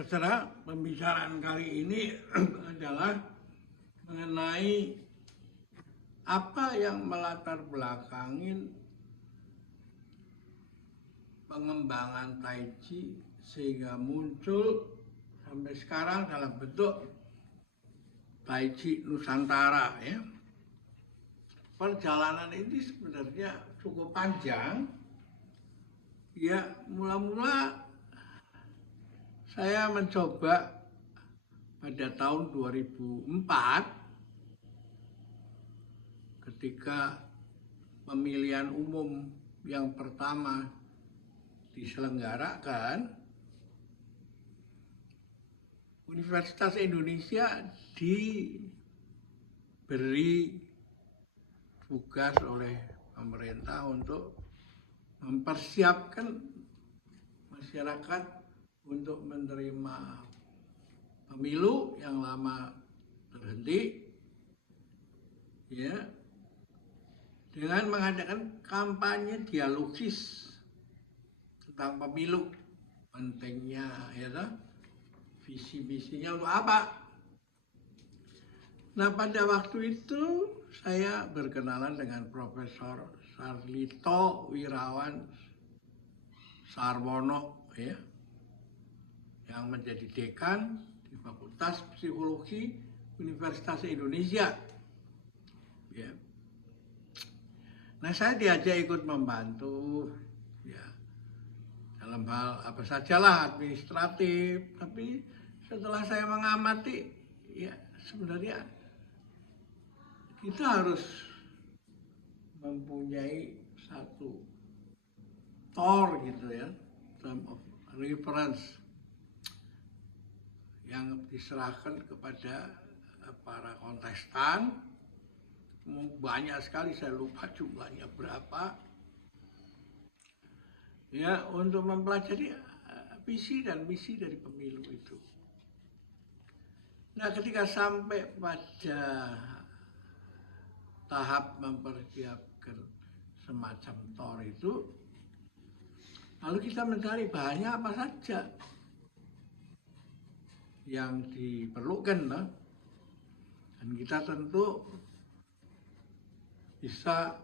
Saudara, pembicaraan kali ini adalah mengenai apa yang melatar belakangin pengembangan Tai Chi sehingga muncul sampai sekarang dalam bentuk Tai Chi Nusantara ya. Perjalanan ini sebenarnya cukup panjang. Ya, mula-mula saya mencoba pada tahun 2004 ketika pemilihan umum yang pertama diselenggarakan. Universitas Indonesia diberi tugas oleh pemerintah untuk mempersiapkan masyarakat untuk menerima pemilu yang lama terhenti ya, dengan mengadakan kampanye dialogis tentang pemilu, pentingnya ya, visi-misinya untuk apa. Nah, pada waktu itu saya berkenalan dengan Profesor Sarlito Wirawan Sarwono ya, yang menjadi dekan di Fakultas Psikologi Universitas Indonesia. Ya. Nah, saya diajak ikut membantu ya, dalam hal apa sajalah administratif, tapi setelah saya mengamati ya sebenarnya kita harus mempunyai satu TOR gitu ya, term of reference yang diserahkan kepada para kontestan. Banyak sekali, saya lupa jumlahnya berapa ya, untuk mempelajari visi dan misi dari pemilu itu. Nah, ketika sampai pada tahap mempersiapkan semacam TOR itu, lalu kita mencari bahannya apa saja yang diperlukan, dan kita tentu bisa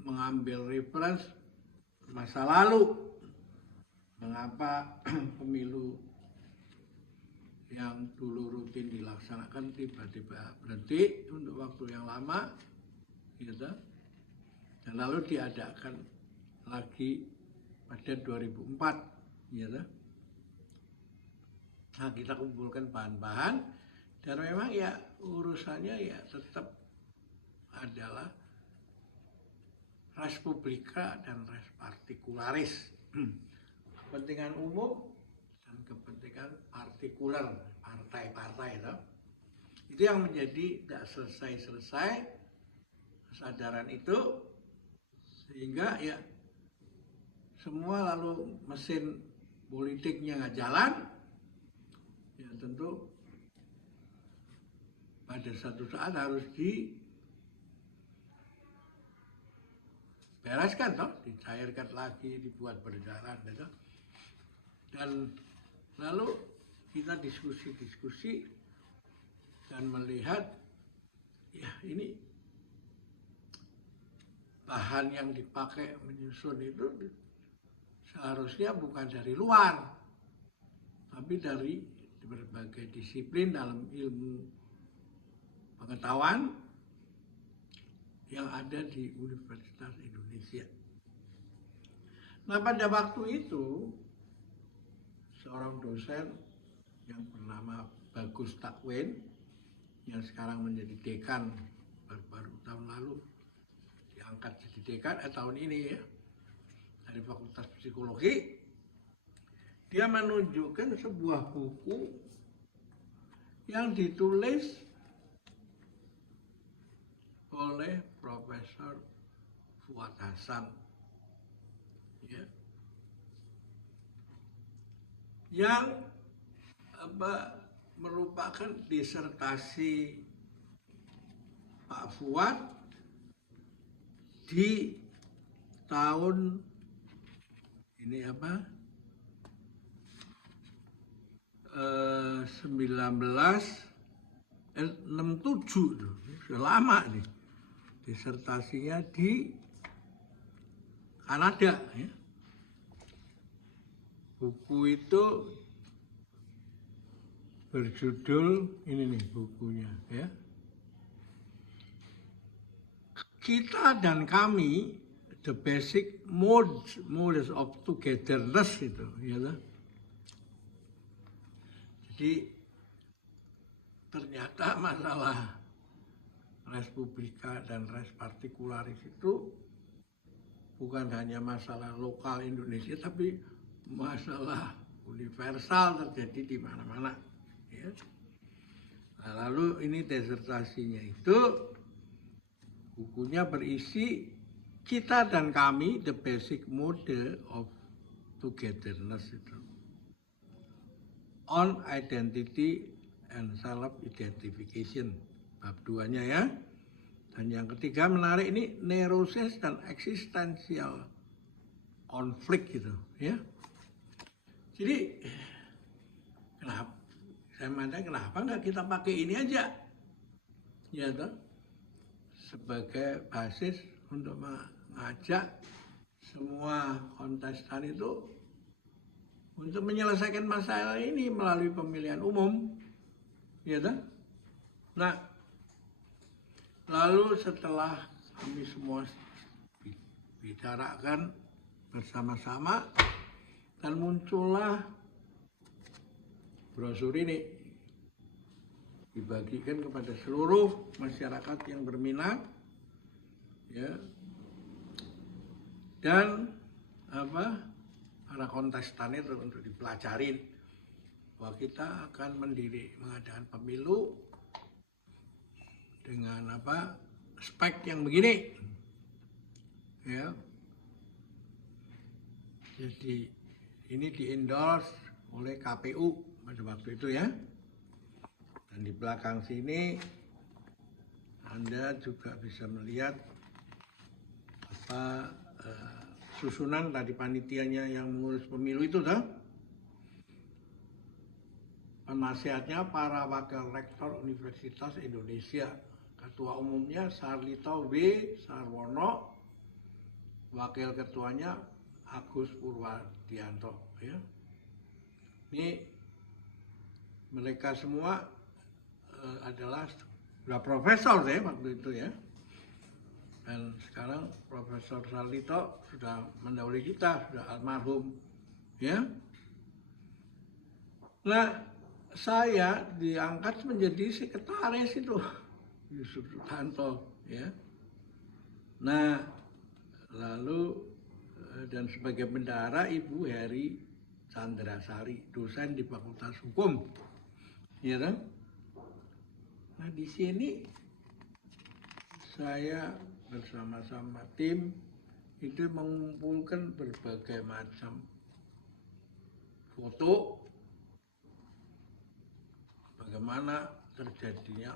mengambil reference masa lalu, mengapa pemilu yang dulu rutin dilaksanakan tiba-tiba berhenti untuk waktu yang lama, gitu, dan lalu diadakan lagi pada 2004, gitu. Nah, kita kumpulkan bahan-bahan, dan memang ya urusannya ya tetap adalah res publica dan res particularis, kepentingan umum dan kepentingan partikular partai-partai itu yang menjadi tidak selesai-selesai kesadaran itu, sehingga ya semua lalu mesin politiknya nggak jalan. Ya tentu pada satu saat harus dibereskan dicairkan lagi, dibuat berjalan gitu. Dan lalu kita diskusi dan melihat ya ini bahan yang dipakai menyusun itu seharusnya bukan dari luar, tapi dari berbagai disiplin dalam ilmu pengetahuan yang ada di Universitas Indonesia. Nah, pada waktu itu seorang dosen yang bernama Bagus Takwin, yang sekarang menjadi dekan, baru tahun lalu diangkat jadi dekan tahun ini ya, dari Fakultas Psikologi, dia menunjukkan sebuah buku yang ditulis oleh Profesor Fuad Hasan ya, yang merupakan disertasi Pak Fuad di tahun ini 1967 tuh, sudah lama nih. Disertasinya di Kanada ya. Buku itu berjudul ini nih bukunya ya. Kita dan kami, the basic modes of togetherness itu ya. Jadi ternyata masalah res publica dan res partikularis itu bukan hanya masalah lokal Indonesia, tapi masalah universal terjadi di mana-mana. Ya. Nah, lalu ini disertasinya itu, bukunya berisi kita dan kami, the basic mode of togetherness itu. On identity and self-identification. Bab 2-nya ya. Dan yang ketiga menarik ini neurosis dan eksistensial konflik gitu ya. Jadi kenapa saya mandang kenapa nggak kita pakai ini aja ya toh, sebagai basis untuk mengajak semua kontestan itu untuk menyelesaikan masalah ini melalui pemilihan umum ya toh. Nah, lalu setelah kami semua bicarakan bersama-sama dan muncullah brosur ini, dibagikan kepada seluruh masyarakat yang berminat ya, dan para kontestan itu untuk dipelajarin bahwa kita akan mengadakan pemilu dengan spek yang begini ya. Jadi ini di-endorse oleh KPU pada waktu itu ya. Dan di belakang sini Anda juga bisa melihat susunan tadi panitianya yang mengurus pemilu itu toh. Penasihatnya para wakil rektor Universitas Indonesia. Ketua umumnya Sarlito W. Sarwono. Wakil ketuanya Agus Purwadianto ya. Ini mereka semua adalah sudah profesor ya waktu itu ya. Dan sekarang Profesor Sarlito sudah mendahului kita, sudah almarhum ya. Nah, saya diangkat menjadi sekretaris itu Yusuf Sutanto ya. Nah, lalu dan sebagai bendahara Ibu Heri Chandrasari, dosen di Fakultas Hukum ya kan? Nah, di sini saya bersama-sama tim itu mengumpulkan berbagai macam foto bagaimana terjadinya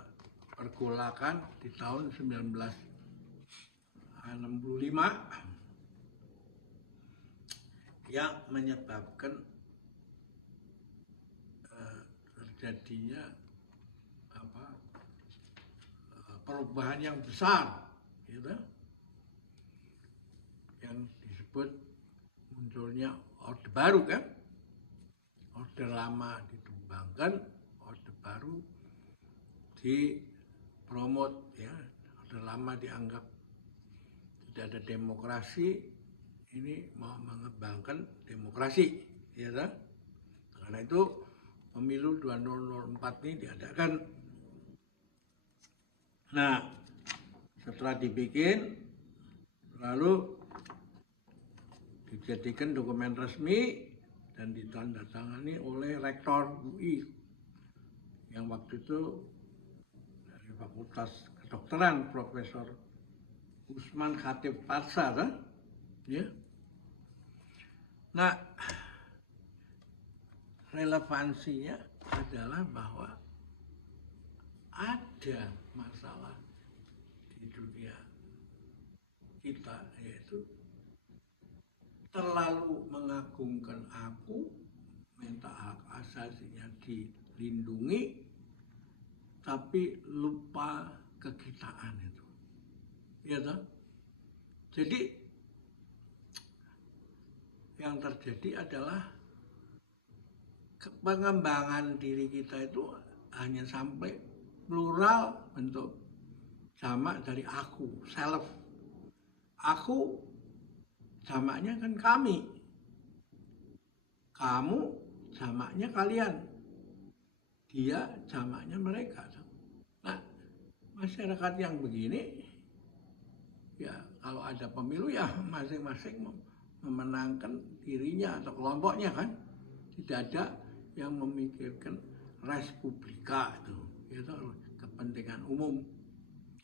pergolakan di tahun 1965 yang menyebabkan terjadinya perubahan yang besar gitu, yang disebut munculnya Orde Baru kan. Orde Lama ditumbangkan, Orde Baru dipromot ya. Orde Lama dianggap tidak ada demokrasi, ini mau mengembangkan demokrasi ya kan? Karena itu pemilu 2004 ini diadakan. Nah, setelah dibikin lalu dijadikan dokumen resmi dan ditandatangani oleh rektor UI yang waktu itu dari Fakultas Kedokteran, Profesor Usman Khatib Parsa kan? Ya. Nah, relevansinya adalah bahwa ada masalah di dunia kita, yaitu terlalu mengagungkan aku, minta hak asasinya lindungi, tapi lupa kekitaan itu. Ya toh? Jadi yang terjadi adalah pengembangan diri kita itu hanya sampai plural bentuk jamak dari aku, self. Aku jamaknya kan kami. Kamu jamaknya kalian. Dia jamaknya mereka. Nah, masyarakat yang begini, ya kalau ada pemilu ya masing-masing memenangkan dirinya atau kelompoknya kan. Tidak ada yang memikirkan res publica itu kepentingan umum.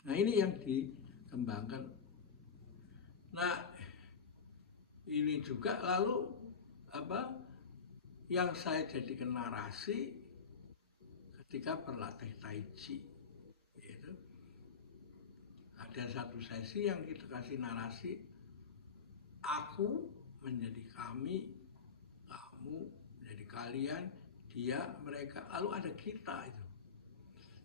Nah ini yang dikembangkan. Nah ini juga lalu yang saya jadikan narasi ketika berlatih Tai Chi. Gitu. Ada satu sesi yang kita kasih narasi, aku menjadi kami, kamu menjadi kalian, dia, mereka, lalu ada kita itu.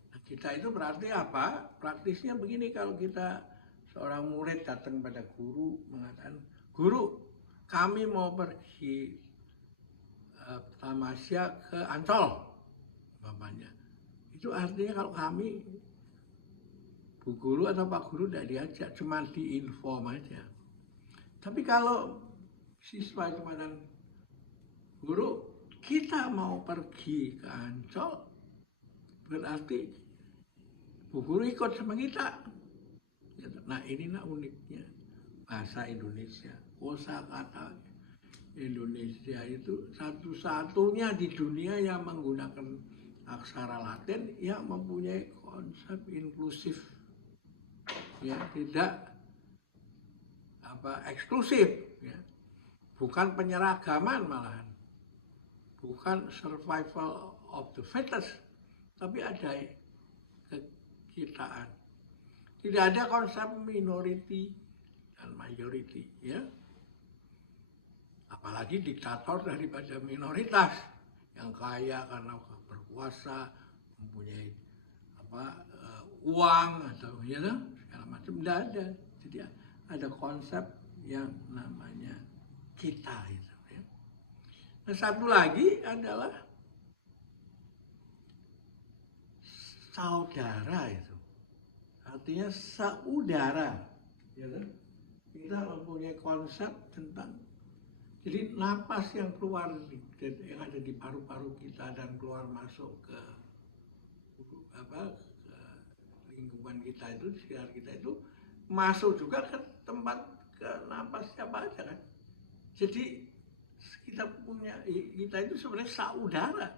Nah, kita itu berarti apa? Praktisnya begini, kalau kita seorang murid datang pada guru mengatakan, guru, kami mau pergi tamasya ke Ancol, bapaknya. Itu artinya kalau kami, Bu Guru atau Pak Guru tidak diajak, cuma diinform aja. Tapi kalau siswa itu mengatakan, guru, kita mau pergi ke Ancol, berarti Bu Guru ikut sama kita. Nah inilah uniknya bahasa Indonesia. Kosakata Indonesia itu satu-satunya di dunia yang menggunakan aksara Latin yang mempunyai konsep inklusif, ya tidak eksklusif, ya. Bukan penyeragaman malahan, bukan survival of the fittest, tapi ada kekitaan. Tidak ada konsep minority dan majority, ya. Apalagi diktator daripada minoritas yang kaya karena berkuasa, mempunyai uang atau segala macam, tidak ada. Jadi ada konsep yang namanya kita itu. Ya. Nah satu lagi adalah saudara itu, artinya saudara. Ya, kita mempunyai konsep tentang, jadi napas yang keluar yang ada di paru-paru kita dan keluar masuk ke lingkungan kita itu, di sekitar kita itu, masuk juga ke tempat ke napas siapa aja kan. Jadi kita itu sebenarnya saudara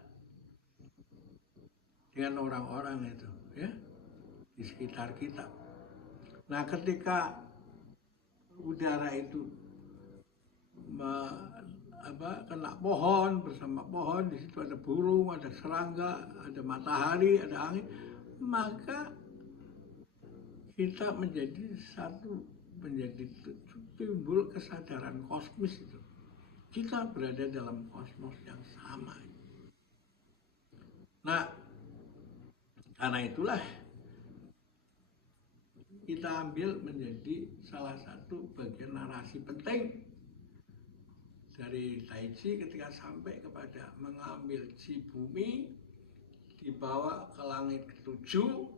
dengan orang-orang itu, ya, di sekitar kita. Nah ketika udara itu kena pohon, bersama pohon, di situ ada burung, ada serangga, ada matahari, ada angin, maka kita menjadi timbul kesadaran kosmis itu. Kita berada dalam kosmos yang sama. Nah, karena itulah kita ambil menjadi salah satu bagian narasi penting dari Tai Chi ketika sampai kepada mengambil chi bumi, dibawa ke langit ketujuh,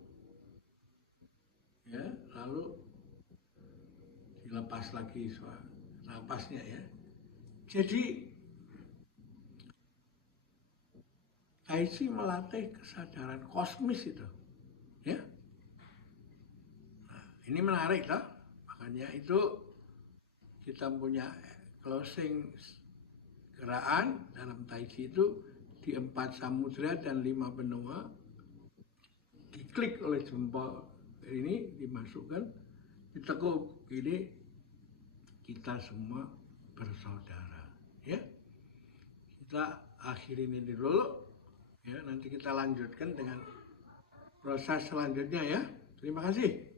ya, lalu dilepas lagi napasnya, ya. Jadi Tai Chi melatih kesadaran kosmis itu, ya. Nah, ini menarik toh, makanya itu kita punya closing gerakan dalam Tai Chi itu di 4 samudra dan 5 benua, diklik oleh jempol ini, dimasukkan, ditekuk, ini kita semua bersaudara, ya. Kita akhirin ini dulu, ya, nanti kita lanjutkan dengan proses selanjutnya, ya. Terima kasih.